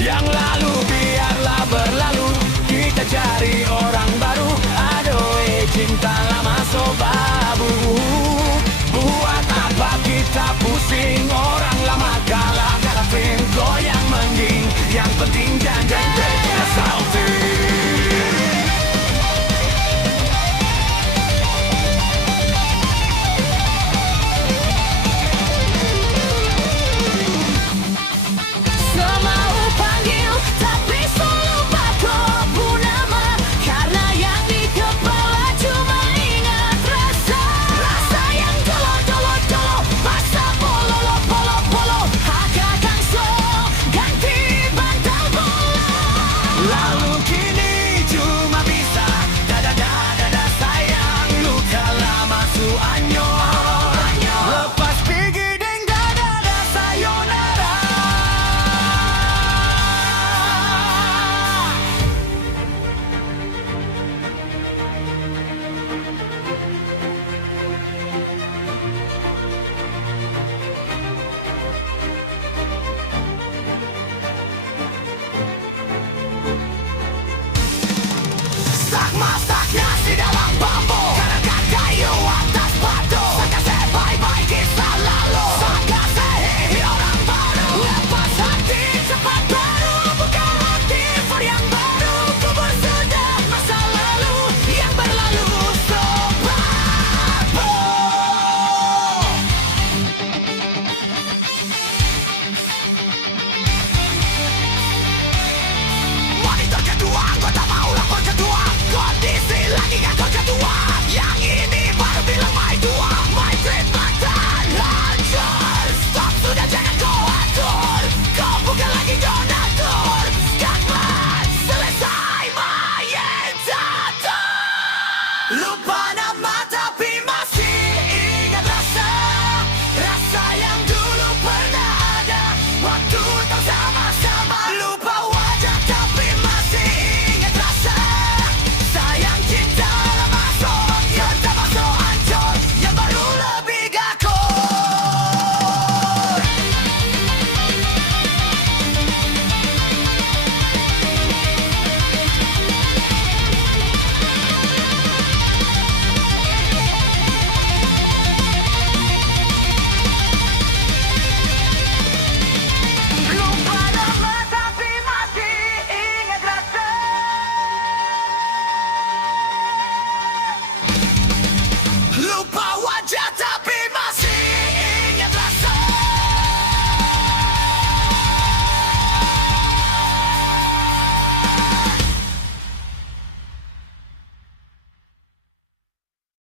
Yang lalu biarlah berlalu, kita cari orang baru. Aduh, cinta lama sobabu. Buat apa kita pusing, orang lama kalah film goyang mending. Yang penting jangan salting. Masak nasi dalam bambu, karena kayu atas batu. Sakase bye-bye kisah lalu, sakase hihi orang baru. Lepas hati cepat baru, buka hati for yang baru. Kubur sudah masa lalu yang berlalu sobatku. Monitor kedua, gua tak mau lapor kedua. Kondisi lagi gak ketua. Yang ini baru bilang my dua. My treatment dan hancur. Stop sudah jangan kau atur. Kau bukan lagi donatur. Sekarang selesai main catur. Lupa nama tapi masih ingat rasa. Rasa yang dulu pernah ada waktu